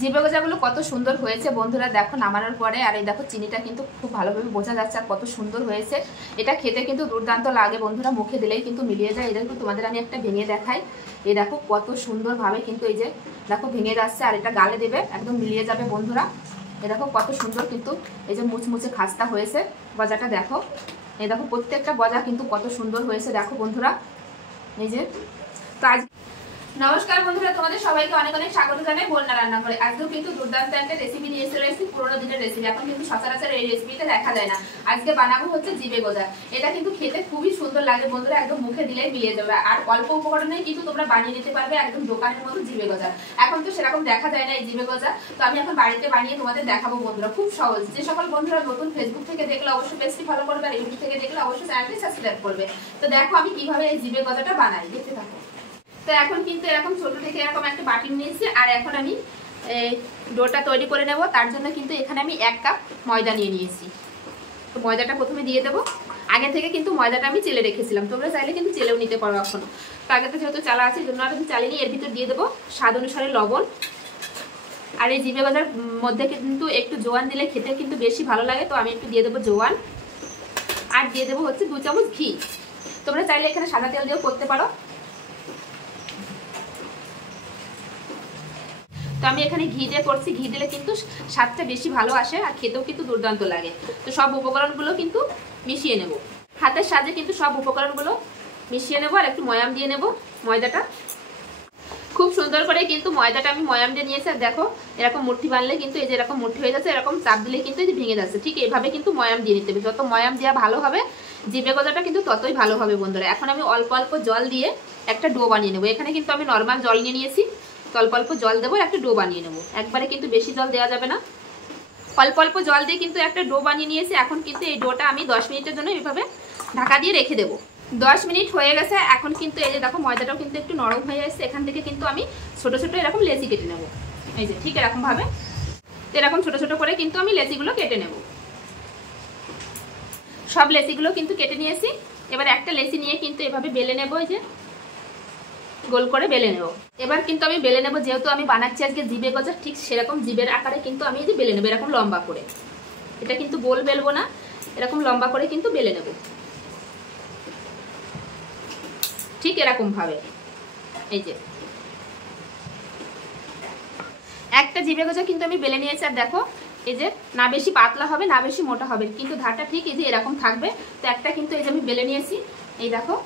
জিবে গজাগুলো কত সুন্দর হয়েছে বন্ধুরা, দেখো নামানোর পরে। আর এই দেখো চিনিটা কিন্তু খুব ভালোভাবে বোঝা যাচ্ছে আর কত সুন্দর হয়েছে। এটা খেতে কিন্তু দুর্দান্ত লাগে বন্ধুরা, মুখে দিলেই কিন্তু মিলিয়ে যায়। এটা কিন্তু তোমাদের আমি একটা ভেঙে দেখাই। এই দেখো কত সুন্দরভাবে কিন্তু এই যে দেখো ভেঙে যাচ্ছে, আর এটা গালে দেবে একদম মিলিয়ে যাবে বন্ধুরা। এই দেখো কত সুন্দর কিন্তু এই যে মুচমুচে খাস্তা হয়েছে গজাটা। দেখো এই দেখো প্রত্যেকটা গজা কিন্তু কত সুন্দর হয়েছে দেখো বন্ধুরা। এই যে তো আজ নমস্কার বন্ধুরা, তোমাদের সবাইকে অনেক অনেক স্বাগত জানাই বন্যা রান্না করে। আজকেও কিন্তু দুর্দান্ত একটা রেসিপি নিয়ে এসে রয়েছি, পুরোনো দিনের রেসিপি। এখন কিন্তু সচরাচর এই রেসিপিটা দেখা যায় না। আজকে বানাবো হচ্ছে জিবে গজা। এটা কিন্তু খেতে খুবই সুন্দর লাগে বন্ধুরা, একদম মুখে দিলেই মিলিয়ে যাবে। আর অল্প উপকরণে কিন্তু তোমরা বানিয়ে নিতে পারবে একদম দোকানের মতো জিবে গজা। এখন তো সেরকম দেখা যায় না এই জিবে গজা, তো আমি এখন বাড়িতে বানিয়ে তোমাদের দেখাবো বন্ধুরা। খুব সহজ। যে সকল বন্ধুরা নতুন ফেসবুক থেকে দেখলে অবশ্যই পেজটি ফলো করবে, আর ইউটিউব থেকে দেখলে অবশ্যই চ্যানেলটি সাবস্ক্রাইব করবে। তো দেখো আমি কিভাবে এই জিবে গজাটা বানাই, দেখতে থাকো। তো এখন কিন্তু এরকম ছোট থেকে এরকম একটা বাটি নিয়েছি, আর এখন আমি ডোটা তৈরি করে নেব। তার জন্য কিন্তু এখানে আমি 1 কাপ ময়দা নিয়ে নিয়েছি। তো ময়দাটা প্রথমে দিয়ে দেবো। আগে থেকে কিন্তু ময়দাটা আমি চেলে রেখেছিলাম, তোমরা চাইলে কিন্তু চেলেও নিতে পারো এখনো। তো আগে তো যেহেতু চালা আছে, জন্য আর আমি চালিয়ে নিই। এর ভিতর দিয়ে দেবো স্বাদ অনুসারে লবণ। আর এই জিবে গজার মধ্যে কিন্তু একটু জোয়ান দিলে খেতে কিন্তু বেশি ভালো লাগে, তো আমি একটু দিয়ে দেবো জোয়ান। আর দিয়ে দেবো হচ্ছে 2 চামচ ঘি। তোমরা চাইলে এখানে সাদা তেল দিয়েও করতে পারো। তো আমি এখানে ঘি দিয়ে করছি, ঘি দিলে কিন্তু স্বাদটা বেশি ভালো আসে আর খেতেও কিন্তু দুর্দান্ত লাগে। তো সব উপকরণগুলো কিন্তু মিশিয়ে নেব, হাতের সাহায্যে কিন্তু সব উপকরণগুলো মিশিয়ে নেব। আর একটু ময়াম দিয়ে নেব ময়দাটা। খুব সুন্দর করে কিন্তু ময়দাটা আমি ময়াম দিয়ে নিয়েছি। আর দেখো এরকম মুঠি বানলে কিন্তু এই যে এরকম মুঠি হয়ে যাচ্ছে, এরকম চাপ দিলে কিন্তু এই যে ভেঙে যাচ্ছে। ঠিক এইভাবে কিন্তু ময়াম দিয়ে নিতে হবে। যত ময়াম দেওয়া ভালো হবে জিবে গজাটা কিন্তু ততই ভালো হবে বন্ধুরা। এখন আমি অল্প অল্প জল দিয়ে একটা ডো বানিয়ে নেবো। এখানে কিন্তু আমি নর্মাল জল নিয়ে নিয়েছি, অল্প অল্প জল দেবো, একটা ডো বানিয়ে নেবো। একবারে কিন্তু বেশি জল দেওয়া যাবে না, অল্প অল্প জল দিয়ে কিন্তু একটা ডো বানিয়ে নিয়েছি। এখন কিন্তু এই ডোটা আমি 10 মিনিটের জন্য এইভাবে ঢাকা দিয়ে রেখে দেবো। 10 মিনিট হয়ে গেছে। এখন কিন্তু এই যে দেখো ময়দাটাও কিন্তু একটু নরম হয়ে যাচ্ছে। এখান থেকে কিন্তু আমি ছোট ছোট এরকম লেচি কেটে নেবো। এই যে ঠিক এরকম ভাবে, তো এরকম ছোট ছোট করে কিন্তু আমি লেচিগুলো কেটে নেব। সব লেচিগুলো কিন্তু কেটে নিয়েছি। এবার একটা লেচি নিয়ে কিন্তু এভাবে বেলে নেবো, এই যে গোল করে বেলে নেব। এবার কিন্তু আমি বেলে নেব, যেহেতু আমি বানাচ্ছি আজকে জিবে গজা, ঠিক সেরকম জিবের আকারে কিন্তু আমি এই যে বেলে নেব এরকম লম্বা করে। এটা কিন্তু গোল বেলবো না, এরকম লম্বা করে কিন্তু বেলে নেব, ঠিক এরকম ভাবে। এই যে একটা জিবে গজা কিন্তু আমি বেলে নিয়েছি। আর দেখো এই যে না বেশি পাতলা হবে না বেশি মোটা হবে, কিন্তু ধারটা ঠিক এই যে এরকম থাকবে। তো একটা কিন্তু এই যে আমি বেলে নিয়েছি, এই দেখো।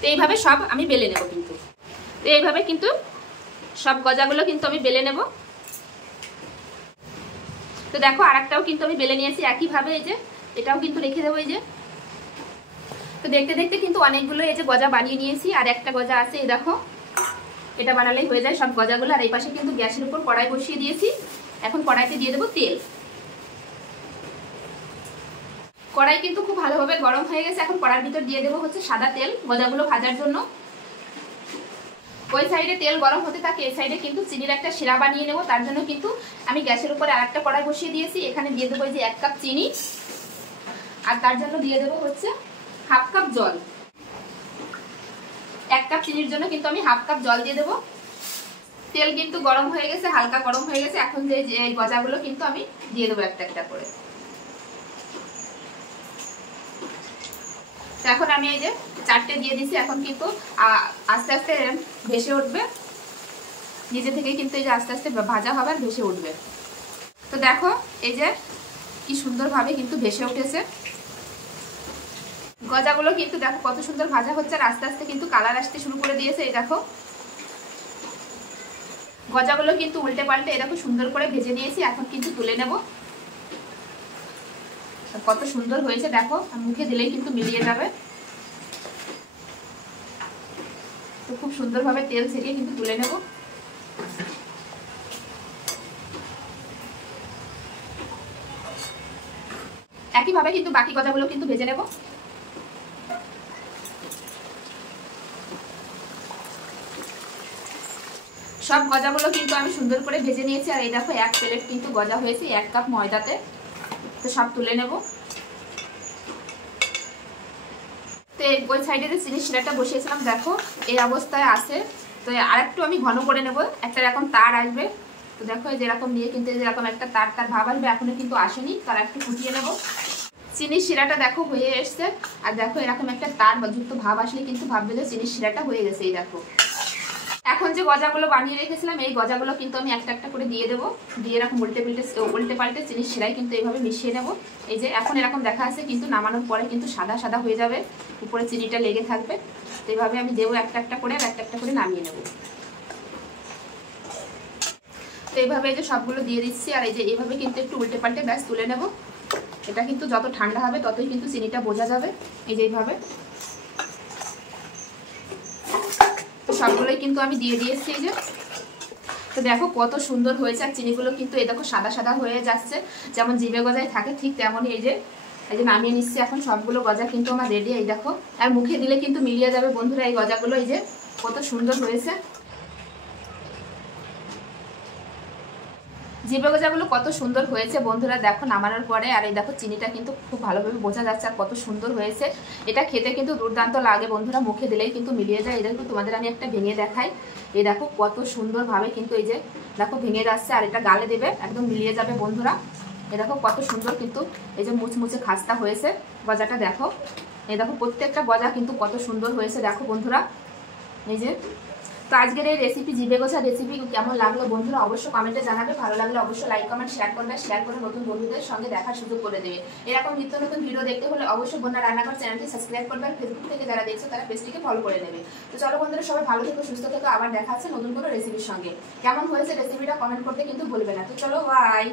তো এইভাবে সব আমি বেলে নেব কিন্তু। তো এইভাবে কিন্তু সব গজাগুলো কিন্তু আমি বেলে নেব। তো দেখো আরেকটাও কিন্তু আমি বেলে নিয়েছি একইভাবে। এই যে এটাও কিন্তু রেখে দেবো। এই যে তো দেখতে দেখতে কিন্তু অনেকগুলো এই যে গজা বানিয়ে নিয়েছি। আর একটা গজা আছে, এই দেখো। এটা বানালেই হয়ে যায় সব গজাগুলো। আর এই পাশে কিন্তু গ্যাসের উপর কড়াই বসিয়ে দিয়েছি। এখন কড়াইতে দিয়ে দেবো তেল। কড়াই কিন্তু খুব ভালোভাবে গরম হয়ে গেছে। এখন কড়াইর ভিতর দিয়ে দেবো হচ্ছে সাদা তেল গজাগুলো ভাজার জন্য। ওই সাইডে তেল গরম হতে থাকে, এই সাইডে কিন্তু চিনির একটা শিরা বানিয়ে নেব। তার জন্য কিন্তু আমি গ্যাসের উপরে আরেকটা কড়াই বসিয়ে দিয়েছি। এখানে দিয়ে দেবো এই যে 1 কাপ চিনি। আর তার জন্য দিয়ে দেবো হচ্ছে 1/2 কাপ জল। 1 কাপ চিনির জন্য কিন্তু আমি 1/2 কাপ জল দিয়ে দেবো। তেল কিন্তু গরম হয়ে গেছে, হালকা গরম হয়ে গেছে। এখন যে এই গজাগুলো কিন্তু আমি দিয়ে দেবো একটা একটা করে। এখন আমি এই যে 4টে দিয়ে দিছি। এখন কিন্তু আস্তে আস্তে ভেসে উঠবে নিজে থেকে, কিন্তু এই যে আস্তে আস্তে ভাজা হবে আর ভেসে উঠবে। তো দেখো এই যে কি সুন্দরভাবে কিন্তু ভেসে উঠেছে গজাগুলো। কিন্তু দেখো কত সুন্দর ভাজা হচ্ছে, আর আস্তে আস্তে কিন্তু কালার আসতে শুরু করে দিয়েছে। এই দেখো গজাগুলো কিন্তু উল্টে পাল্টে এরকম সুন্দর করে ভেজে নিয়েছি। এখন কিন্তু তুলে নেব। কত সুন্দর হয়েছে দেখো, মুখে দিলেই কিন্তু মিলিয়ে যাবে। তো খুব সুন্দরভাবে তেল ছেড়িয়ে কিন্তু তুলে নেব। একইভাবে কিন্তু বাকি গজাগুলো কিন্তু ভেজে নেব। সব গজাগুলো কিন্তু আমি সুন্দর করে ভেজে নিয়েছি। আর এই দেখো 1 প্লেট কিন্তু গজা হয়েছে 1 কাপ ময়দাতে। তো সব তুলে নেব। তো ওই সাইডে যে চিনির শিরাটা বসিয়েছিলাম দেখো এই অবস্থায় আছে। তো আরেকটু আমি ঘন করে নেব, একটা এরকম তার আসবে। তো তো দেখো যেরকম নিয়ে কিন্তু যেরকম একটা তার তার ভাব আসবে, এখনো কিন্তু আসেনি, তার একটু ফুটিয়ে নেব। চিনির শিরাটা দেখো হয়ে এসছে, আর দেখো এরকম একটা তার যুক্ত ভাব আসলে কিন্তু ভাববে যে চিনির শিরাটা হয়ে গেছে। এই দেখো এখন যে গজাগুলো বানিয়ে রেখেছিলাম এই গজাগুলো কিন্তু আমি একটা একটা করে দিয়ে দেবো, দিয়ে এরকম উল্টে পাল্টে চিনির শিরাই কিন্তু এইভাবে মিশিয়ে নেবো। এই যে এখন এরকম দেখা আছে, কিন্তু নামানোর পরে কিন্তু সাদা সাদা হয়ে যাবে, উপরে চিনিটা লেগে থাকবে। তো এইভাবে আমি দেবো একটা একটা করে, আর একটা একটা করে নামিয়ে নেবো। তো এইভাবে এই যে সবগুলো দিয়ে দিচ্ছি, আর এই যে এইভাবে কিন্তু একটু উল্টে পাল্টে ব্যাস তুলে নেব। এটা কিন্তু যত ঠান্ডা হবে ততই কিন্তু চিনিটা বোঝা যাবে। এই যে এইভাবে তো সবগুলোই কিন্তু আমি দিয়ে দিয়েছি। এই যে তো দেখো কত সুন্দর হয়েছে, আর চিনিগুলো কিন্তু এই দেখো সাদা সাদা হয়ে যাচ্ছে, যেমন জিভে গজায় থাকে ঠিক তেমনই। এই যে নামিয়ে নিচ্ছি এখন, সবগুলো গজা কিন্তু আমার রেডি। এই দেখো, আর মুখে দিলে কিন্তু মিলিয়ে যাবে বন্ধুরা এই গজাগুলো। এই যে কত সুন্দর হয়েছে, জিভে গজাগুলো কত সুন্দর হয়েছে বন্ধুরা দেখো নামানোর পরে। আর এই দেখো চিনিটা কিন্তু খুব ভালোভাবে বোঝা যাচ্ছে, আর কত সুন্দর হয়েছে। এটা খেতে কিন্তু দুর্দান্ত লাগে বন্ধুরা, মুখে দিলেই কিন্তু মিলিয়ে যায়। এই দেখো তোমাদের আমি একটা ভেঙে দেখাই। এই দেখো কত সুন্দরভাবে কিন্তু এই যে দেখো ভেঙে যাচ্ছে, আর এটা গালে দেবে একদম মিলিয়ে যাবে বন্ধুরা। এই দেখো কত সুন্দর কিন্তু এই যে মুচমুচে খাস্তা হয়েছে গজাটা। দেখো এই দেখো প্রত্যেকটা গজা কিন্তু কত সুন্দর হয়েছে দেখো বন্ধুরা। এই যে তো আজকের এই রেসিপি জিভে গজা রেসিপি কেমন লাগলো বন্ধুরা অবশ্যই কমেন্টে জানাবে। ভালো লাগলে অবশ্যই লাইক কমেন্ট শেয়ার করবে, শেয়ার করে নতুন বন্ধুদের সঙ্গে দেখার সুযোগ করে দেবে। এরকম নিত্য নতুন ভিডিও দেখতে হলে অবশ্যই বন্যা রান্নাঘর চ্যানেলটি সাবস্ক্রাইব করবে, আর ফেসবুক থেকে যারা দেখছো তারা পেজটিকে ফলো করে নেবে। তো চলো বন্ধুরা সবাই ভালো থেকো, সুস্থ থেকো, আবার দেখা আছে নতুন কোনো রেসিপির সঙ্গে। কেমন হয়েছে রেসিপিটা কমেন্ট করতে কিন্তু ভুলবে না। তো চলো বাই।